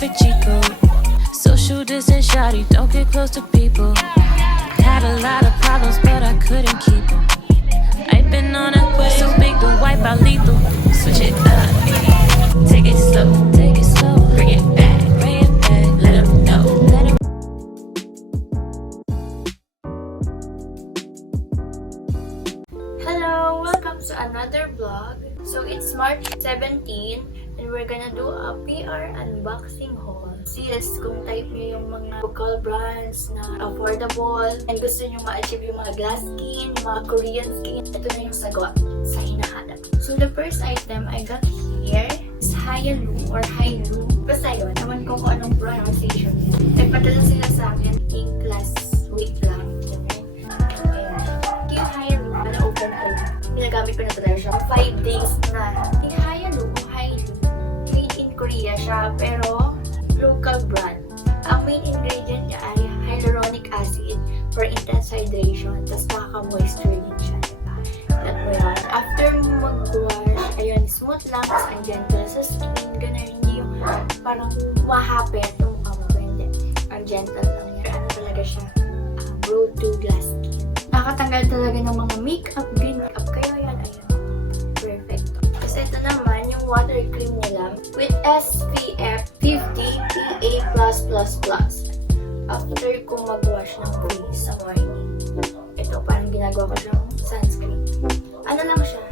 perfect cheat code. Social distance, shawty, don't get close to people. Had a lot of problems, but I couldn't keep them. I've been on a quest, so big to wipe out lethal. Switch it up, take it slow, bring it back, let 'em know. Hello, welcome to another vlog. So it's March 17 and we're gonna do a PR unboxing haul. Yes, kung type nyo yung mga local brands na affordable and gusto nyo ma-achieve yung mga glass skin, yung mga Korean skin, ito na yung sagot sa hinahanap. So the first item I got here is Hyalu or Hyalu. Basta yun, naman ko kung anong pronunciation yun. Nagpadala sila sa akin ink last week lang. Yung Hyalu, na-open ko lang. Ginagamit ko na talaga siya. 5 days na. Yung Hyalu, made in Korea siya, pero local brand. Ang main ingredient niya ay hyaluronic acid for intense hydration. Tapos nakaka-moisture din siya. That mo yun. After mag-wash, ayun, smooth lang. Tapos ang gentle sa skin. Ganun, hindi yung parang mahapit yung mukha mo. Hindi. Ang gentle lang niya. Ano talaga siya? Road to glass skin. Nakatanggal talaga ng mga makeup, green makeup. Kaya yan, ayun. Perfect. Tapos ito naman, yung water cream nila with SPF 50 PA+++. After ko mag-wash ng face sa morning, ito parang ginagawa ko siyang sunscreen. Ano lang siya?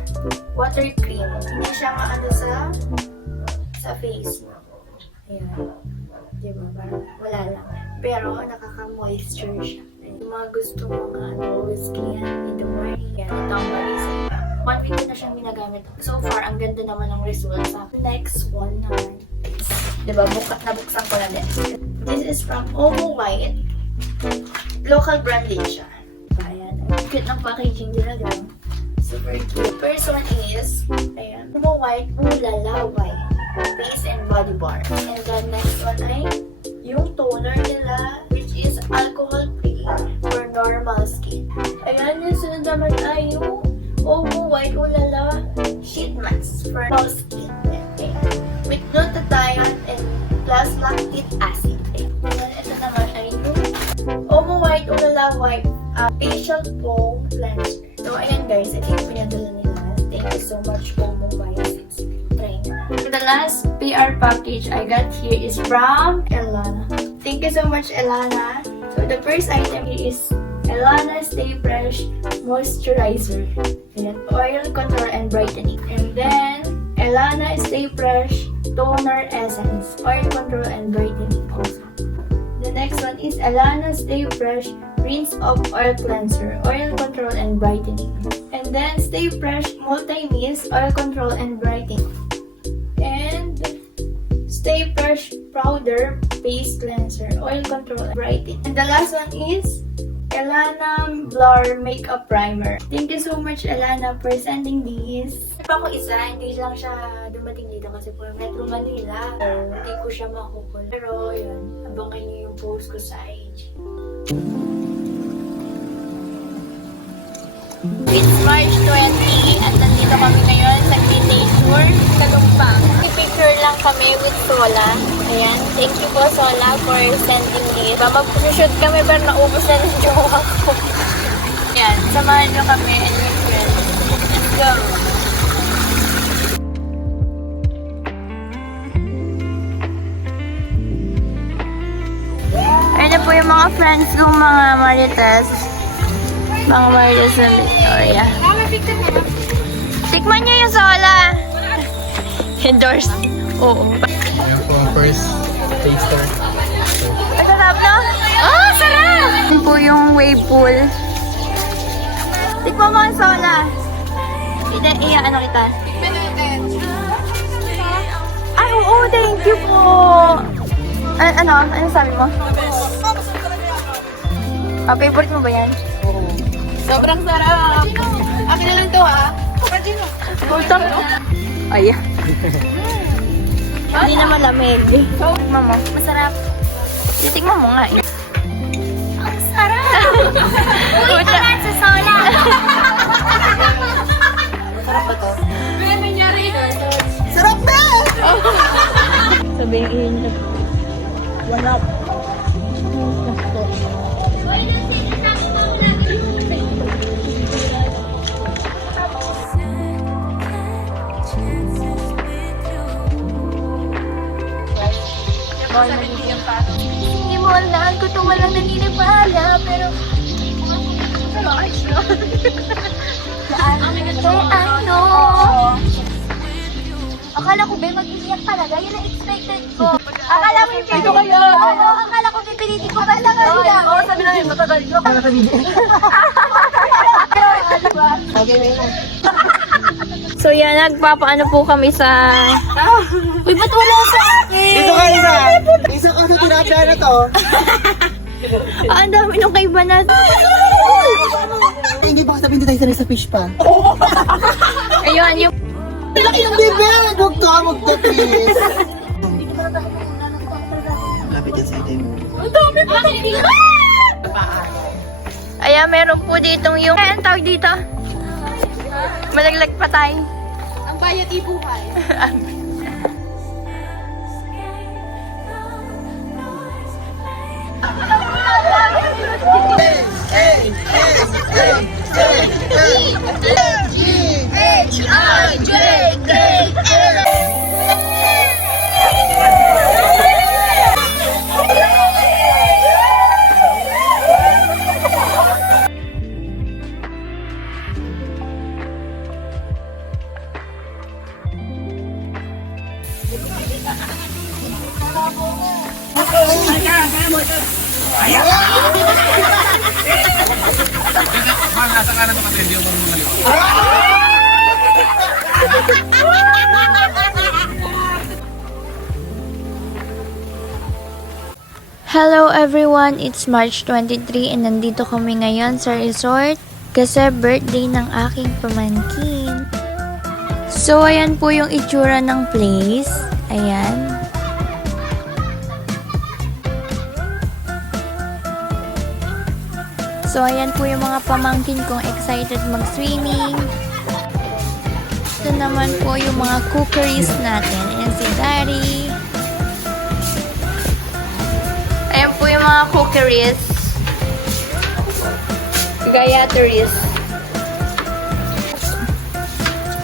Water cream. Hindi siya maano sa face mo. Ayan. Diba? Parang wala lang. Pero nakaka-moisture siya. Yung mga gusto mga skin in the morning, yan. Ito ang marising. 1 week na siyang ginagamit. So far, ang ganda naman ng result sa next one naman. Diba? Nabuksan ko na din. This is from Omo White. Local brand din siya. Ayan. Cute ng packaging nila, diba? Super cute. First one is, ayan, Omo White Ulala White Face and Body Bar. And the next one ay yung toner nila, which is alcohol-free for normal skin. Ayan, yung sunod naman ay yung Omo White Ulala Sheet Mask for all skin. Ayan. With glutathione and plus lactic acid. Ayan, ito naman ay yung Omo White Ulala White Facial Foam Cleanser. So, ayan guys, ito yung pinadala nila. Thank you so much, Omo White. Try na. The last PR package I got here is from Elana. Thank you so much, Elana. So, the first item here is Elana Stay Fresh Moisturizer. Ayan, oil control and brightening. And then, Elana Stay Fresh Toner Essence, oil control and brightening also. The next one is Elana Stay Fresh Rinse Off Oil Cleanser, oil control and brightening. And then Stay Fresh Multi-Mist, oil control and brightening. And Stay Fresh Powder Face Cleanser, oil control and brightening. And the last one is Elana Blur Makeup Primer. Thank you so much, Elana, for sending these. Pa ako isa, hindi lang siya dumating dito kasi po Metro Manila. Hindi ko siya makukul. Pero yun, abangan niyo yung post ko sa IG. It's March 20 at nandito kami ngayon sa Vintage Tour sa Lumpang. I-picture lang kami with Sola. Ayan, thank you po Sola for sending this. Mag-shoot kami pero naubos na ng jowa ko. Ayan, samahan nyo kami and your friends. Let's go! Ayan po yung mga friends kong mga marites. Mga marites na Victoria. Tikman nyo yung Sola! Endorse. Oo. Ayan po ang first taster. Masarap na? Oh, sarap! Ayan po yung wave pool. Tikman mo ang Sola. Ano kita? Tikman natin. Ay, oo, thank you po. Ano sabi mo? Favorite mo ba yan? Sobrang sarap. Akin na lang to ha. Utang. Ay. Hindi na malamig. Tikman mo. Masarap. Titikman mo nga eh. Ang sarap! Uy, naman sa Sola! Masarap ba to? May nangyari ito. Sarap na! Sabihin niyo. Wala. Hindi mo alam kung ito walang naniniwala, pero... ano? Akala ko ba mag-iiyak talaga? Yun ang expected ko. Akala mo yung pwede kayo? Oo, akala ko pipilitin ko talaga nila. Oo, sabi na yun, matagal ko. Para sa video. So yan, nagpapaano po kami sa... Uy, ba't wala sa akin? Dito ka isa! Isa ka sa tinapya na to. Ang dami nung kay Banat. Hindi ba sabihin tayo sanay sa fish pa? Ayun, yung... Laki ng bibig! Huwag ka magtapis! Lapit yan sa itim. Ayan, meron po ditong yung... Ayan, tawag dito. Malaglag pa tayo. Ang bayad ibuhay. Hello everyone, it's March 23 and nandito kami ngayon sa resort kasi birthday ng aking pamangkin. So ayan po yung itsura ng place. Ayan. So ayan po yung mga pamangkin kong excited mag-swimming. Ito naman po yung mga cookeries natin. Ayan si Daddy. Ayan po yung mga cookeries. Gayatories.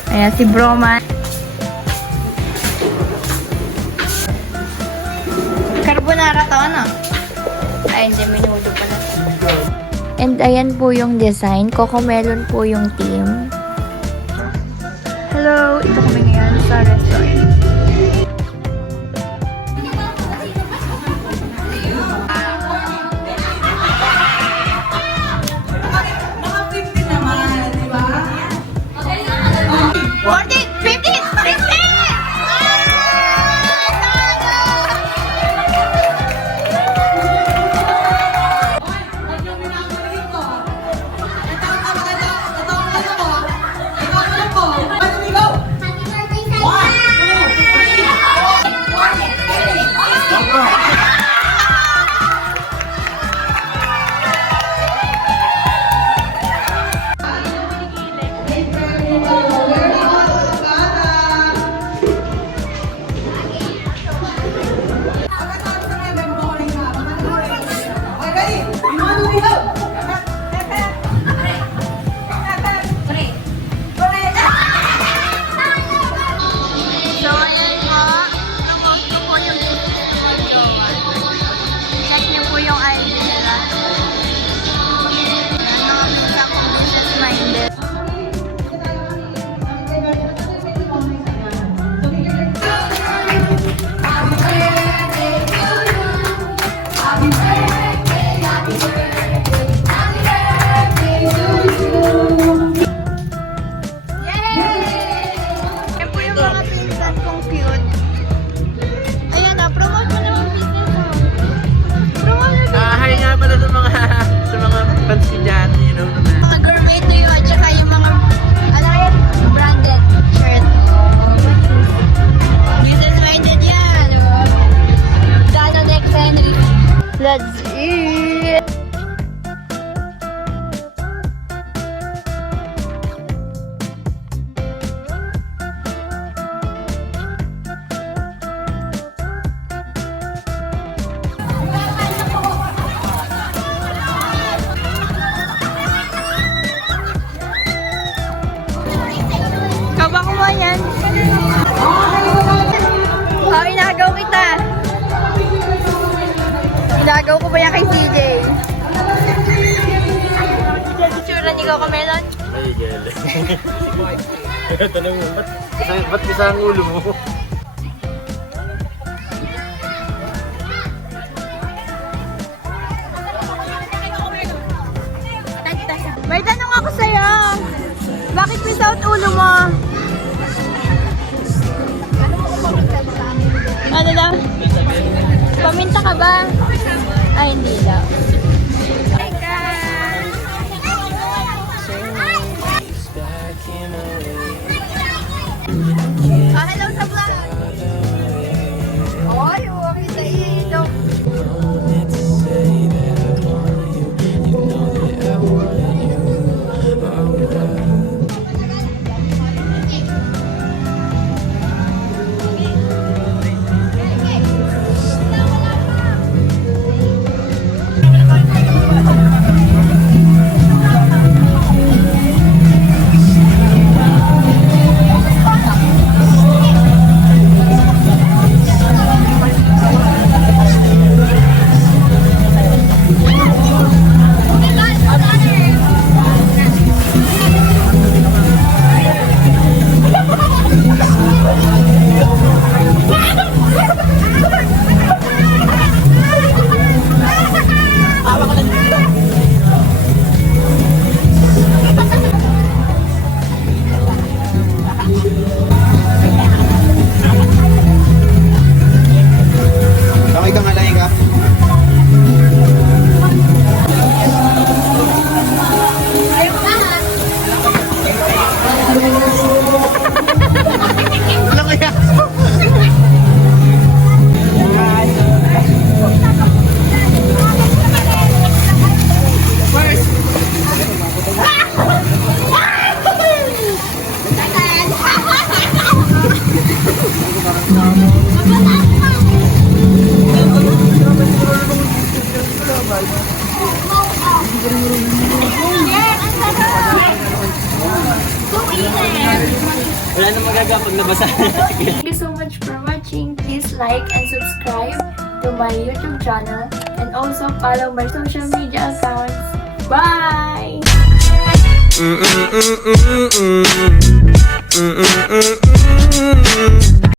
Ayan si Broman. Carbonara to, ano? Ay, hindi. Minudo pala. And ayan po yung design. Cocomelon po yung theme. Hello! Ito kami ngayon sa restaurant. Let's eat! Ginagaw ko ba yan kay CJ? Tsura ni Coco Melon? Ay, gele. Tanong mo, ba't bisa ang ulo mo? May tanong ako sa'yo. Bakit may south ulo mo? Ano daw? Paminta ka ba? Ay, hindi daw. Hi guys! Hello sa vlog! Oy, huwag kita ilong. Kamay kang alay ka. Ano kaya? Wala na magagawa pag nabasa. Thank you so much for watching. Please like and subscribe to my YouTube channel and also follow my social media accounts. Bye!